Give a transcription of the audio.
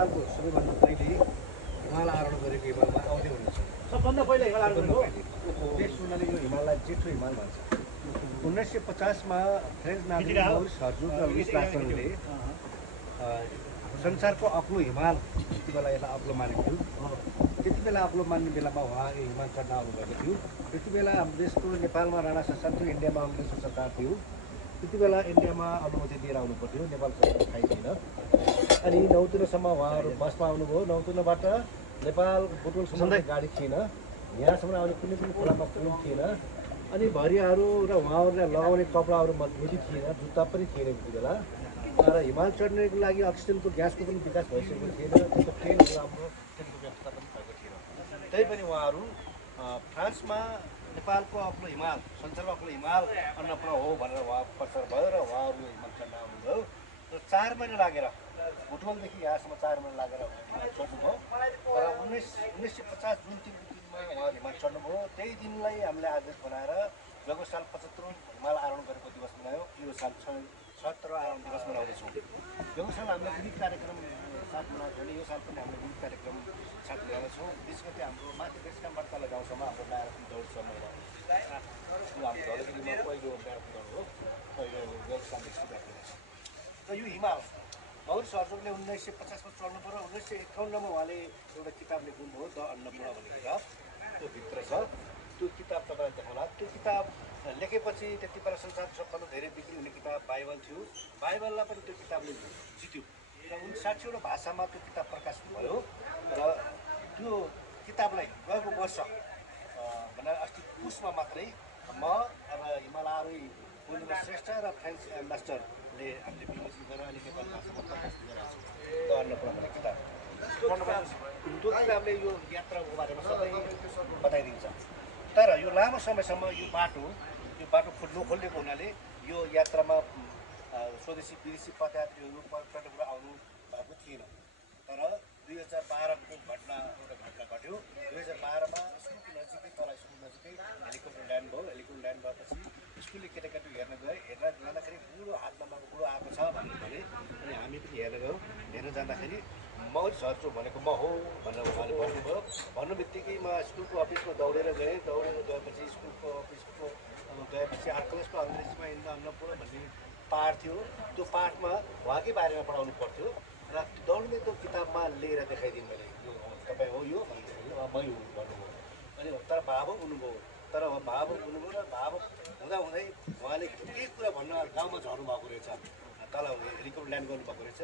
नेपालको सबैभन्दा पहिले हिमाल आरोहण गरेको हिमालमा आउँदै हुनुहुन्छ। सबभन्दा पहिला हिमाल आरोहण हो। त्यस हुनाले यो हिमाललाई जेठो हिमाल भन्छ। 1950 मा फ्रेन्च नागरिक मौरिस हर्जोग र लुइस लासलले संसारको अग्लो हिमाल त्यति बेला यसलाई अग्लो मानेको थियो। त्यति बेला अग्लो मान्ने बेलामा उहाँ हिमाल चढ्न आउनुभएको थियो। त्यति बेला हाम्रो देशको नेपालमा राणा शासन थियो, इन्डियामा अङ्ग्रेजको सरकार थियो। त्यति बेला इन्डियामा अनुमति दिएर आउनु पर्थ्यो, नेपाल सरकार थाहै थिएन। अनि 9 उहाँहरू बसमा आउनुभयो। 9 नेपाल बुटोलसम्म गाडी थिएन, यहाँसम्म आउने कुनै पनि खोलामा पुल थिएन। अनि भरियाहरू र उहाँहरूले लगाउने कपडाहरू मजबुती थिएन, जुत्ता पनि थिएन त्यति बेला। र हिमाल चढ्नको लागि अक्सिजनको ग्यासको पनि विकास भइसकेको थिएन, त्यसको ट्रेनको राम्रो ट्रेनको व्यवस्था पनि भएको थिएन। तै पनि उहाँहरू फ्रान्समा नेपालको अग्लो हिमाल, संसारको अग्लो हिमाल अन्नपूर्ण हो भनेर उहाँ प्रचार भयो र उहाँहरू हिमाल चढ्न आउनुभयो। र 4 महिना लागेर बुटवलदेखि यहाँसम्म 4 महिना लागेर हिमाल चढ्नुभयो। तर 1950 जुन 3 उहाँ हिमाल चढ्नुभयो, त्यही दिनलाई हामीले आदेश बनाएर गएको साल 75औं हिमाल आरोहण गरेको दिवस मनायौँ। यो साल 76औं आरोहण दिवस मनाउँदैछौँ। गएको साल हामीले विविध कार्यक्रम साथ मनाएको भने यो साल पनि हामीले विविध कार्यक्रम साथ ल्याउँदैछौँ। 20 गते हाम्रो माथि बेसकामबाट तल गाउँसम्म हाम्रो म्याराथन दौड छ। यो हाम्रो धौलागिरीमा पहिलो म्याराथन दौड हो, पहिलो गएको सालदेखि सुरु भएको छ। र यो हिमाल मौरिस हर्जोगले 1950 मा चढ्नु पर्यो। 1951 मा उहाँले एउटा किताब लेख्नुभयो, द अन्नपूर्ण भन्ने किताब, त्यो भित्र छ। त्यो किताब तपाईँलाई देखाउला। त्यो किताब लेखेपछि त्यति बेला संसारको सबभन्दा धेरै बिक्री हुने किताब बाइबल थियो। बाइबललाई पनि त्यो किताबले जित्यो र 59वटा भाषामा त्यो किताब प्रकाशित भयो। र त्यो किताबलाई गएको वर्ष भने अस्ति पुसमा मात्रै म र हिमाल आरोही पूर्णिमा श्रेष्ठ र फ्रेन्च एम्बेसडरले हामीले विमोचन गरेर अहिले नेपाली भाषामा प्रकाशित गरेका छौँ, द अन्नपूर्ण भन्ने किताब। त्यो किताबले यो यात्राको बारेमा सबै बताइदिन्छ। तर यो लामो समयसम्म यो बाटो नखोलिएको हुनाले यो यात्रामा स्वदेशी विदेशी पदयात्रीहरू पर्यटकहरू आउनु भएको थिएन। तर 2012को एउटा घटना घट्यो। 2012 मा स्कुलको नजिकै, तल स्कुल नजिकै हेलिकप्टर ल्यान्ड भयो। हेलिकप्टर ल्यान्ड भएपछि स्कुलले केटाकेटी हेर्न गए। हेरेर जाँदाखेरि बुढो हातमा बुढो आएको छ भनेर भने। अनि हामी पनि हेर्न गयौँ। हेर्न जाँदाखेरि मौरिस हर्जोग भनेको म हो भनेर उहाँले भन्नुभयो। भन्नु बित्तिकै म स्कुलको अफिसमा दौडेर गएँ। दौडेर गएपछि स्कुलको अफिसको गएपछि आर्कलसको अङ्ग्रेजीमा इन द अन्नपूर्ण भन्ने पाठ थियो। त्यो पाठमा उहाँकै बारेमा पढाउनु पर्थ्यो र दौड्ने त्यो किताबमा लिएर देखाइदिएँ मैले, यो तपाईँ हो यो भन्दाखेरि मै हो भन्नुभयो। अनि तर भावुक हुनुभयो। तर भावुक हुनुभयो र भावुक हुँदाहुँदै उहाँले केही कुरा भन्न गाउँमा झर्नु भएको रहेछ, तल हेलिकप्टर ल्यान्ड गर्नुभएको रहेछ।